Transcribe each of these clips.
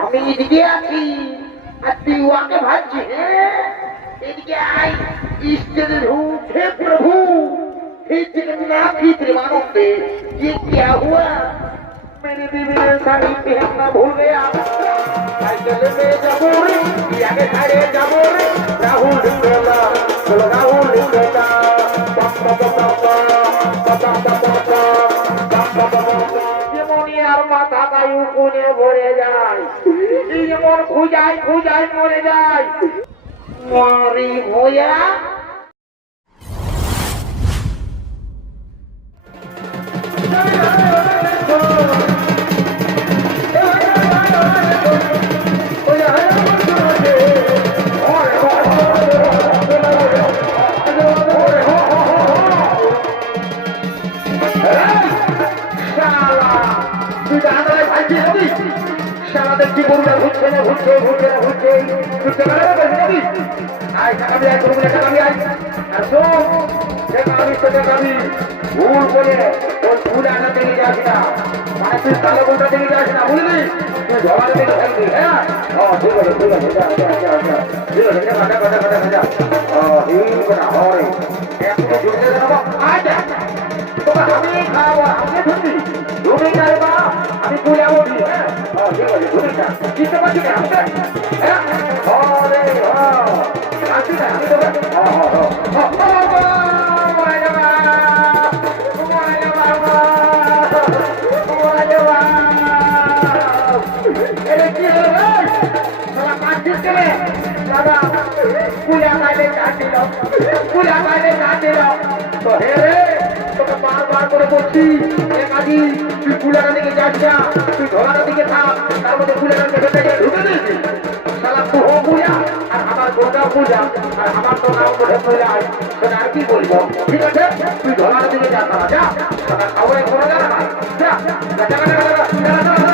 আমি এদিকে আছি আর তুই ওকে ভাবছিস এদিকে আই স্টেজে ঢুকে প্রভু हे जगन्नाथ ही प्रेमानंदे ये क्या हुआ मेरी बीवी ने साड़ी पहनना भूल गया साइकिल में जबूरी किया के खड़े जबूरी राहुल ढिंगला राहुल ढिंगला पम पम पम पम पम पम पम উকুনে ভরে যায়। যেমন খুঁজায় খুঁজায় মরে যায়। মরি হইয়া কামি আয় করব লেখা কামি আয় আসুন লেখা আমি সেটা কামি ভুল করে তোর ভুল আনা থেকে যাস না মানে তুই কালো কোনটা থেকে যাস না, বুঝলি? তুই ঝমার থেকে থাকবি হ্যাঁ? ও, ঠিক আছে ঠিক আছে ঠিক আছে ঠিক আছে ঠিক আছে ঠিক আছে কথা কথা কথা ও হিন্দু কথা হরে একটু জুড়ে দেবো আচ্ছা তোমার আমি খাব আমি ধরবি তুমি চাইবা আমি পুলে উঠি হ্যাঁ ঠিক আছে ঠিক আছে চিনতে পারছি না? বাইরে যাতে তো হে রে তোকে বারবার করে বলছি একাদি তুই কুলাটা দিকে যাস যা তুই ঘোড়াটা দিকে থাক তার মধ্যে কুলাটা ভেতরে গিয়ে ঢুকে দিয়েছি সালা তুহ পূজা আর আমার গোটা পূজা আর আমার তো নাম করে পূজা সেটা আর কি বলব ঠিক আছে তুই ঘোড়াটা দিকে যাস না যা সালা খাবারে ঘোড়া যা না যা যা যা যা যা।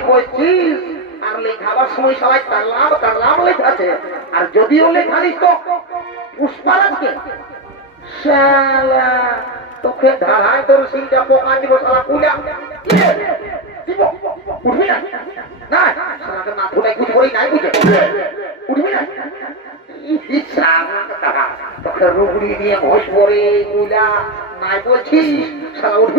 বলছিস আর সময় সবাই আর যদিও লেখালিস তো পুষ্পারাজকে তোকে ধারায় তোর সিংটা পোকা দিব কুলা উঠবি না। নাই বুঝে। উঠবি না। তোকে রুগড়ি দিয়ে ঘোষ করে নাই বলছিস? Cloud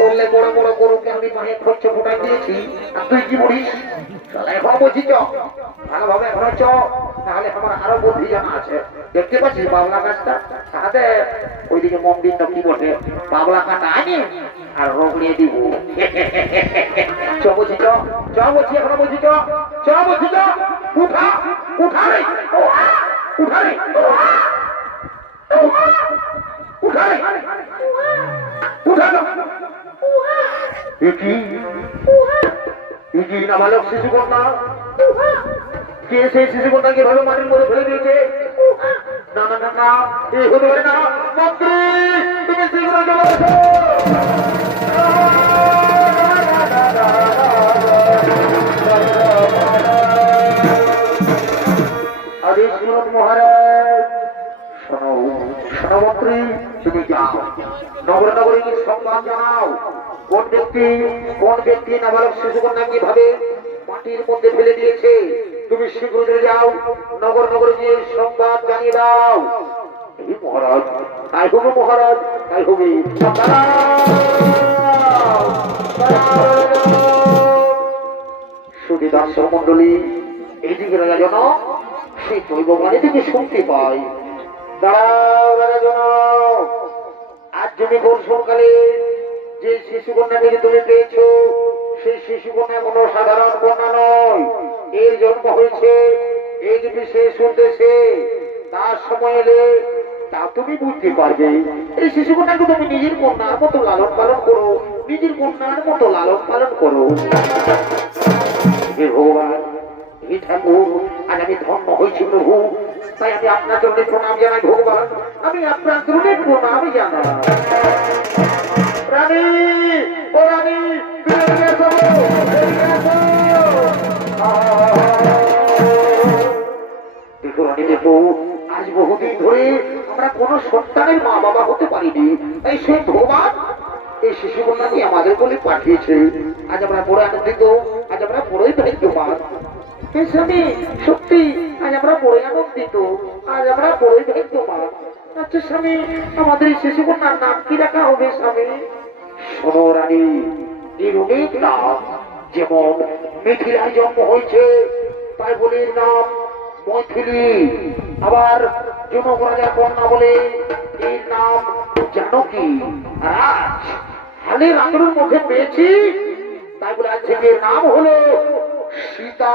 করলে বড় বড় গরুকে আমি মায়ের খরচ ফোটাই দিয়েছি তুই কি বলিস তাহলে আমার আরও বুদ্ধি জানা আছে। দেখতে পাচ্ছিস বাবলা গাছটা? তাহাতে ওইদিকে মন্দির কি বটে বাবলা কাটা আনি আর রগড়িয়ে দিব। চ বলছি চ চ বলছি চ চ বলছি চ। উঠা উঠা রে উঠা রে উঠা রে, উঠা না একি একি নাবালক শিশু কন্যা কে সেই শিশু কন্যাকে ভাবে মাটির মধ্যে ফেলে দিয়েছে? না না না না এই হতে পারে না। মন্ত্রী, তুমি যাও। নগর নগরীকে সংবাদ জানাও। কোন ব্যক্তি কোন ব্যক্তি নাবালক শিশু কন্যাকে ভাবে মাটির মধ্যে ফেলে দিয়েছে? তুমি শীঘ্র যাও। নগর নগরে গিয়ে সংবাদ জানিয়ে দাও। মহারাজ, তাই হবে মহারাজ, তাই হবে রাজা জন সেই দৈব বাণী থেকে শুনতে পাই জন তুমি কোন যে শিশু কন্যাটিকে তুমি পেয়েছ, সেই শিশু কন্যা কোনো সাধারণ কন্যা নয়। এর জন্ম হয়েছে এর সে শুনতেছে তার সময় এলে তা তুমি বুঝতে পারবে। এই শিশু কন্যাকে তুমি নিজের কন্যার মতো লালন পালন করো, নিজের কন্যার মতো লালন পালন করো। হে ভগবান, হে আমি ধন্য হয়েছি প্রভু, তাই আমি আপনার জন্য প্রণাম জানাই আপনার প্রণাম জানাই। রানী, ও রানী আজ বহুদিন ধরে আমরা কোন সন্তানের মা বাবা হতে পারিনি। তাই সে ভগবান এই শিশু কন্যাকে আমাদের বলে পাঠিয়েছে। আজ আমরা বড় আনন্দিত, আজ আমরা বড়ই ভাগ্যবান। স্বামী, সত্যি, আজ আমরা বড়ই আনন্দিত, আজ আমরা বড়ই ভাগ্যবান। আচ্ছা স্বামী, আমাদের এই শিশু কন্যার নাম কি রাখা হবে স্বামী? শোনো রানী এর অনেক নাম। যেমন মিথিলায় জন্ম হয়েছে, তাই বলে নাম মৈথিলি। আবার জনক কন্যা বলে এই নাম জানকী। রাজ হালের আন্দোলন মধ্যে পেয়েছি, তাই বলে আজ থেকে নাম হলো সীতা।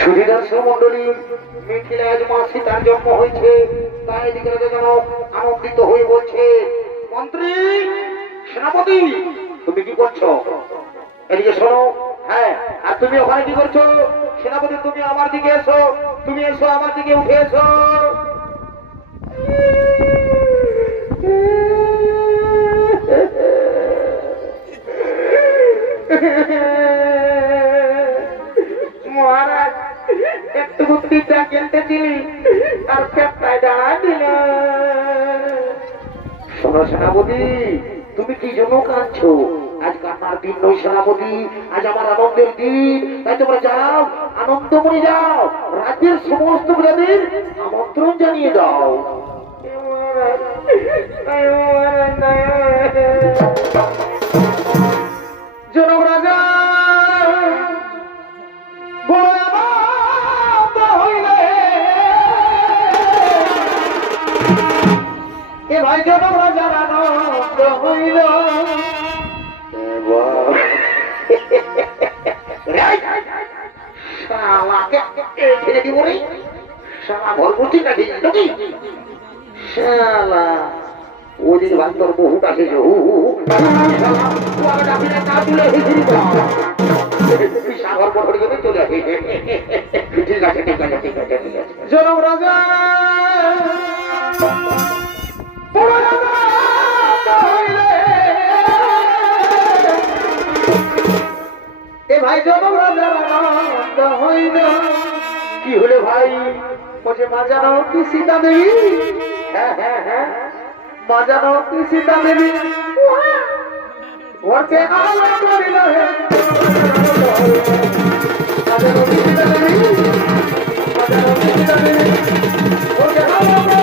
সুধীরাংশ মন্ডলী মিথিলাজ মা সীতার জন্ম হয়েছে, তাই রাজা যেন আনন্দিত হয়ে বলছে মন্ত্রী, সেনাপতি, তুমি কি করছ? এদিকে শোনো। হ্যাঁ আর তুমি ওখানে কি করছ? সেনাপতি, তুমি আমার দিকে এসো। তুমি এসো, আমার দিকে উঠে এসো। মহারাজ, একটু বুদ্ধিটা খেলতে দিলি আর পেটটায় দাঁড়া দিল। শোনো সেনাপতি, তুমি কি জন্য কাঁদছো? আজ কান্নার দিন নই সেনাপতি, আজ আমার আনন্দের দিন। তাই তোমরা যাও আনন্দ করে যাও, রাজ্যের সমস্ত প্রজাদের আমন্ত্রণ জানিয়ে দাও। জনক এ রাজার আনন্দ হইল? শালাকে ছেড়ে দিব রে। শালা ঘর করছিস নাকি নাকি? শালা। ওদিন বান্দর বহুত আসেছে হু হু হু। শালা, ও আগে ডাকি না, না তুলে হিসিরি কর। তুই সাগর করে চলে আসি। ঠিক আছে ঠিক আছে ঠিক আছে ঠিক রাজা! ভাই কি হলে ভাই? বলছে মাজানো কি সীতা দেবী হ্যাঁ হ্যাঁ হ্যাঁ। মাজানো কি সীতা দেবী ওরকে আলো করিল হে। মাজানো কি সীতা দেবী মাজানো কি সীতা দেবী ওরকে আলো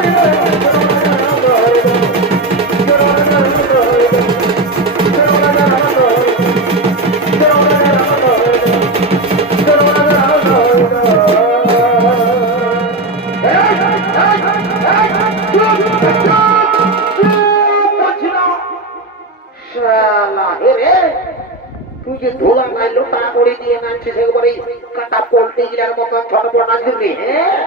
নাচ দিবি হ্যাঁ?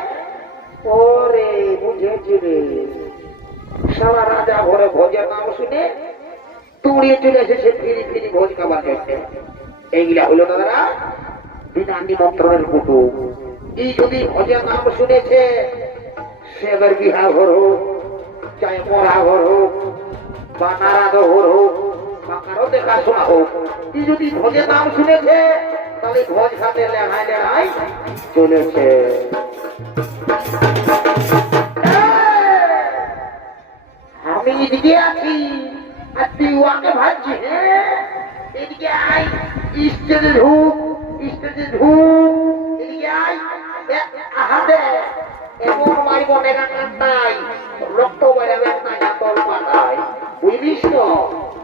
ওরে বুঝেছি রে সারা রাজা ঘরে ভোজের নাম শুনে তুড়িয়ে চলে এসেছে ফিরি ফিরি ভোজ খাবার জন্য এইগুলা হলো না দাদা বিনা নিমন্ত্রণের কুটুম এই যদি ভোজের নাম শুনেছে, সে এবার বিহা ঘর হোক চাই মরা ঘর হোক, বা নারাদ ঘর হোক, বা কারও দেখাশোনা হোক এই যদি ভোজের নাম শুনেছে তাহলে ভোজ খাতে লেহাই লেহাই চলেছে। আমি এদিকে আছি, আর তুই ওয়াকে ভাবছি হ্যাঁ? এদিকে আয়, স্টেজে ঢুক স্টেজে ঢুক। এদিকে আয় কান্তাই রক্ত বেড়াবে না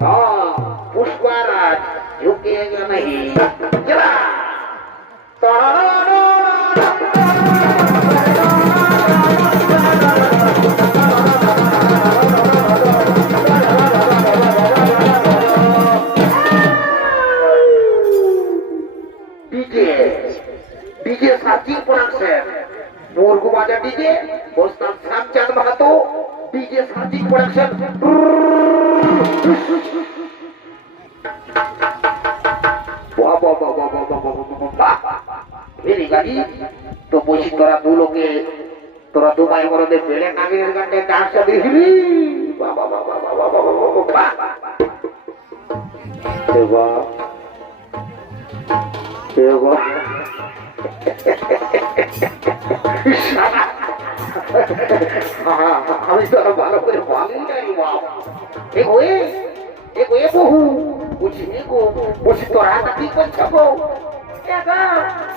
হ্যাঁ পুষ্পারাজ। झुकेगा नहीं Thank you. তো বলছি তোরা দু লোকে তোরা দুবাই বড়দের বেলে নাগিরের গানটা ডান্সটা দেখিলি? আমি তো ভালো করে ভালো বহু। বুঝি গো, বুঝি তা কি করছ গো?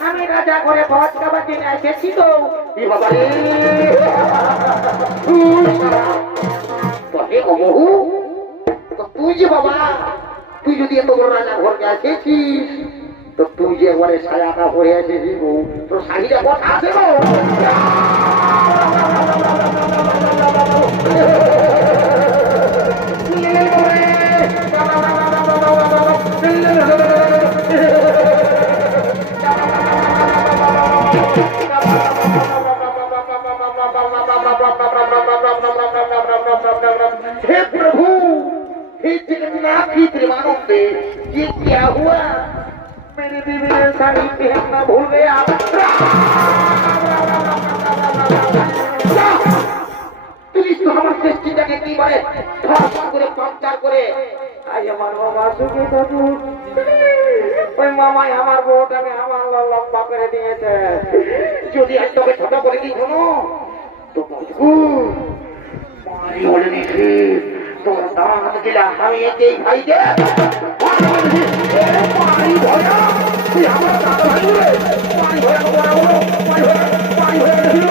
আমি রাজা ঘরে ভোজ খাবার দিনে এসেছি তো বহু তুই যে বাবা, তুই যদি এত বড় রাজা ঘরকে এসেছিস তো তুই যে একবারে সাজাটা পরে এসেছিস গো, তোর हे प्रभु हे जगन्नाथ ही प्रेमानंदे ये क्या हुआ मेरी बीवी ने साड़ी पहनना भूल गया পুলিশ তো আমার চেষ্টিটাকে একেবারে ফাঁস করে পাঞ্চার করে আজ আমার বাবা সুখে থাকুক ওই মামাই আমার বউটাকে আমার লম্বা করে দিয়েছে যদি আজ তোকে ছোট করে দিই শোনো তো বুঝবো জীবনে শিব তোর দাঁত দিলা আমি এতেই ভাই দে পানি ভরা তুই আমার দাঁত ভাই পানি ভরা বড় হলো পানি ভরা পানি ভরা দিল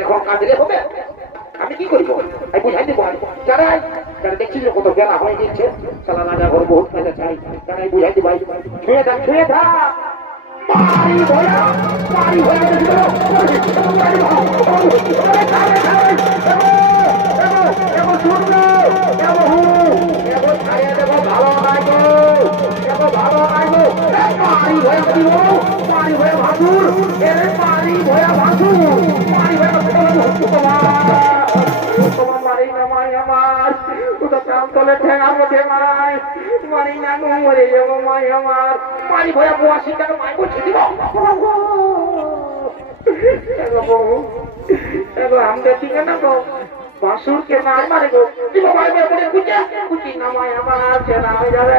আর এখন কাঁদলে হবে। আমি কি করব? আমি বুঝাই দেবো যারাই, যারা দেখছিস কত বেলা হয়ে গেছে শালা রাজা ঘর বহুত পয়সা চাই তারাই বুঝাই দেবো ছুঁয়ে থাক ছুঁয়ে থাক। মারি ভয়া মারি ভয়া ভালো লাগে ভালো লাগে পানি ভয়া দিব এরে পানি ভয়া ভাসুর। পানি ভয়া তোমার মারি না মাই আমার। ওটা প্রাণ তলে ঠেঙা মধ্যে যাব মাই আমার। পানি ভয়া বসি টাকা মাই বাসুর কে না মারে গো। দিব ভাই কুচি নামাই আমার, চেনা হয়ে যাবে,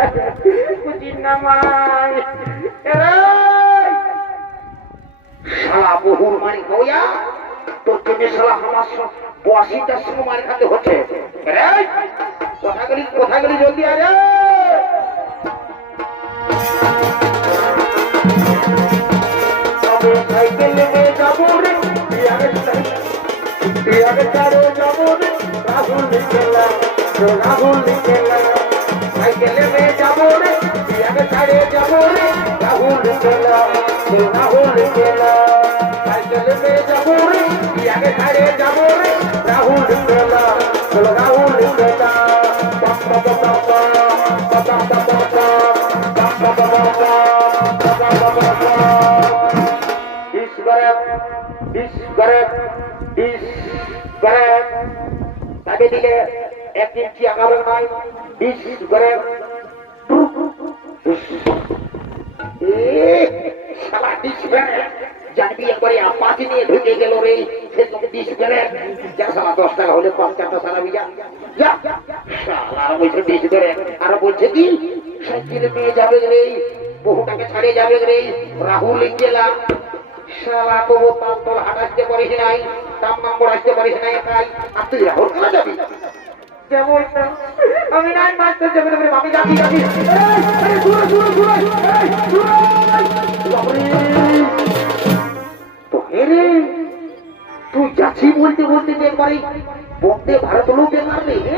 কুচি নামাই। এরে শালা বহুর মারি গয়া তোর জন্য শালা আমার বসিটার সঙ্গে মারি খাতে হচ্ছে। কথা গেলি কথা গেলি জলদি আরে রাহুল নিকেলা সাইকেলে মে যাব রে। বিয়ারে চারে যাব রে। রাহুল নিকেলা না হলে গেল। সাইকেলে যাব রে আগে ধারে যাব রে রাহুল গেল রাহুল গেলা শালা তবু হাঁটাইতে পারিস নাই তাম নম্বর আসতে পারিস নাই একাই আর তুই রাহুল খেলা যাবি? আমি আমি তুই যাচ্ছি বলতে বলতে একবারে বন্দে ভারত লোক নেই রে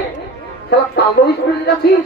সালা তালো স্কুলে যাচ্ছিস?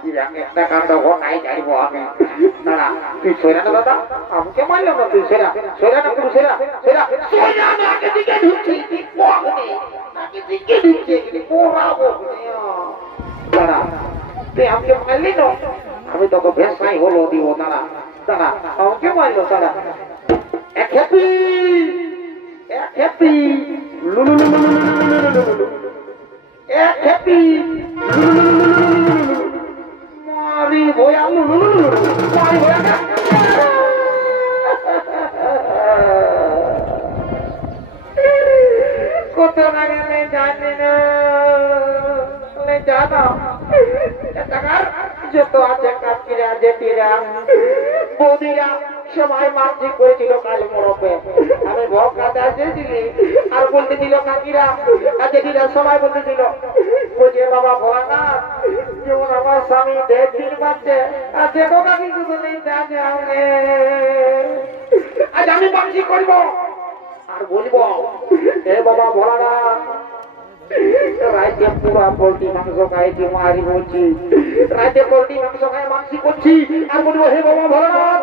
কি আমি একটা কাণ্ড ঘটাই যাইবো আমি তোকে ভেসাই হলো দিব দাদা দাদা আমাকে মারলো দাদা এক হ্যাপি এক হ্যাপি এক হ্যাপি কত লাগে নেই জানি না। জানা যত আছে কাকিরা জেঠিরা বৌদিরা সবাই মানসিক করেছিল কাল মরবে আমি ভোগ খাতে এসেছিলি আর বলতে দিল কাকিরা আর জেঠিরা সবাই বলতে দিল, বুঝে বাবা ভোলানাথ যেমন আমার স্বামী দিন বাচ্চে আর দেখো কাকি কিন্তু তুমি আজ আমি বাংলি করব, আর বলব, হে বাবা ভোলানাথ রাতে পুরা পোল্ট্রি মাংস খাইছি মারি বলছি। রাতে পোলট্রি মাংস খাই, মাংসি করছি, আর বলব, হে বাবা ভোলানাথ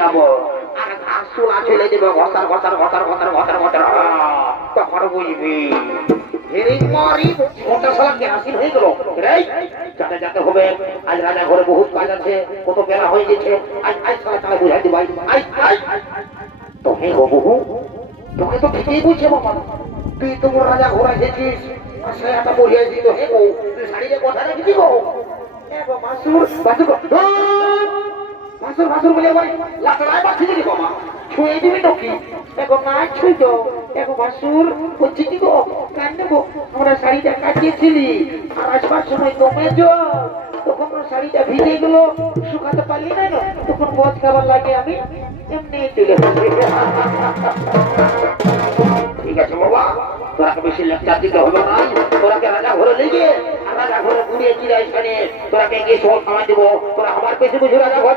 যাব। আর ঘাস চুলা দেবে ঘসার ঘসার ঘসার ঘসার ঘসার ঘসার তখন বুঝবি হয়ে গেল। যাতে যাতে হবে। আজ রাজা ঘরে বহুত কাজ আছে, কত বেলা হয়ে গেছে। আজ আজ শালা তাহলে বুঝাই দিবাই। তো ঠিকই বুঝছে বাবা। তুই তোমার রাজা ঘোরা আর একটা বলিয়ে দিত হে তুই শাড়িতে কথা রেখেছি গো। মাসুর মাসুর বলে বলে লাকড়ায় বাঁধি দিলি বাবা ছুঁয়ে দিবি তো কি? দেখো না ছুঁই তো। দেখো, মাসুর হচ্ছে কি গো কেন গো আমরা শাড়িটা কাটিয়েছিলি। আর আসবার সময় কমে জল তখন শাড়িটা ভিজে গেল, শুকাতে পারলি না না তখন মদ খাবার লাগে আমি এমনি চলে ঠিক আছে, বাবা। তোরাকে বেশি লেকচার দিতে হবে না তোরাকে রাজা ঘরে লেগে রাজা ঘরে ঘুরিয়ে চিরা এখানে তোরাকে গিয়ে সব খাওয়া দেবো। তোরা আমার পেছনে বুঝে রাজা ঘর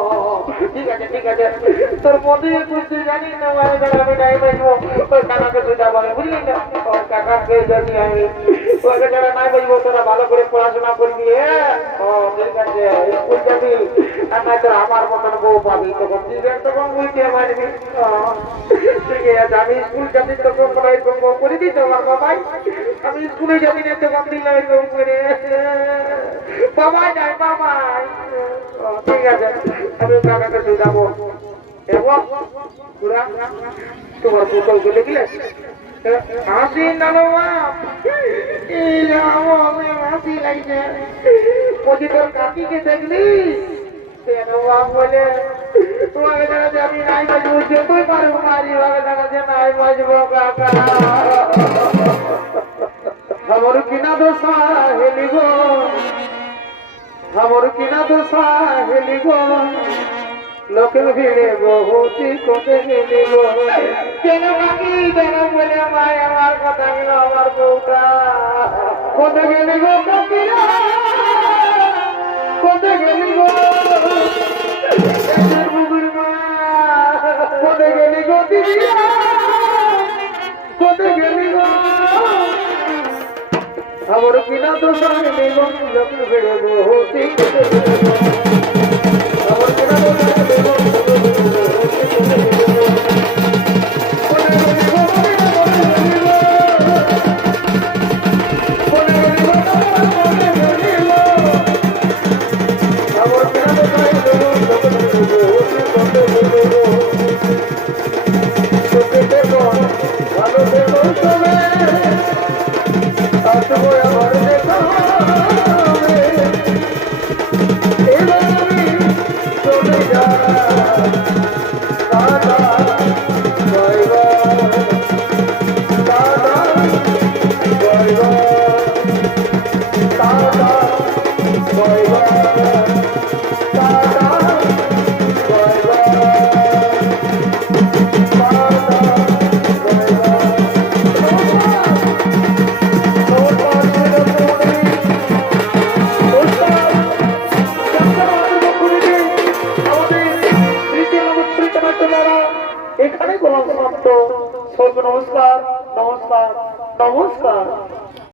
তোর জানি না আমি ভালো করে হ্যাঁ? আমার মতন বউ তখন। বুঝতে পারবি ঠিক আছে আমি স্কুল যাবি কোনো এরকম করে দিই তোমার বাবাই। আমি স্কুলে যাবি না তখন দিলাম করে বাবাই যায় বাবাই। ও, ঠিক আছে, আমি কাকাকে শুধাবো। এবং পুরা তোমার হাসি নালো মা? এই রামো আমি হাসি লাগছে। ওই তোর কাকিকে দেখলি? বলে? তোমাকে দেখা যে আমি নাই বাজবো যেতেই পারব মারি ওকে দেখা যে নাই বাজবো, কাকা। আমার কিনা দোষা হেলি গো। আমার কিনা দোষা হেলি গো। লোকের ভিড়ে বহুতি কোটে গেলি গো। কেন কাকি কেন বলে মাই আমার কথা গেল, আমার বউটা। কোটে গেলি গো কাকিরা কোটে গেলি গো। কোটে গেলি গো আমার কিনা তো সঙ্গে নেই লোকের ভিড়ে বহুতি কোটে গেলি গো আমার কিনা তো সঙ্গে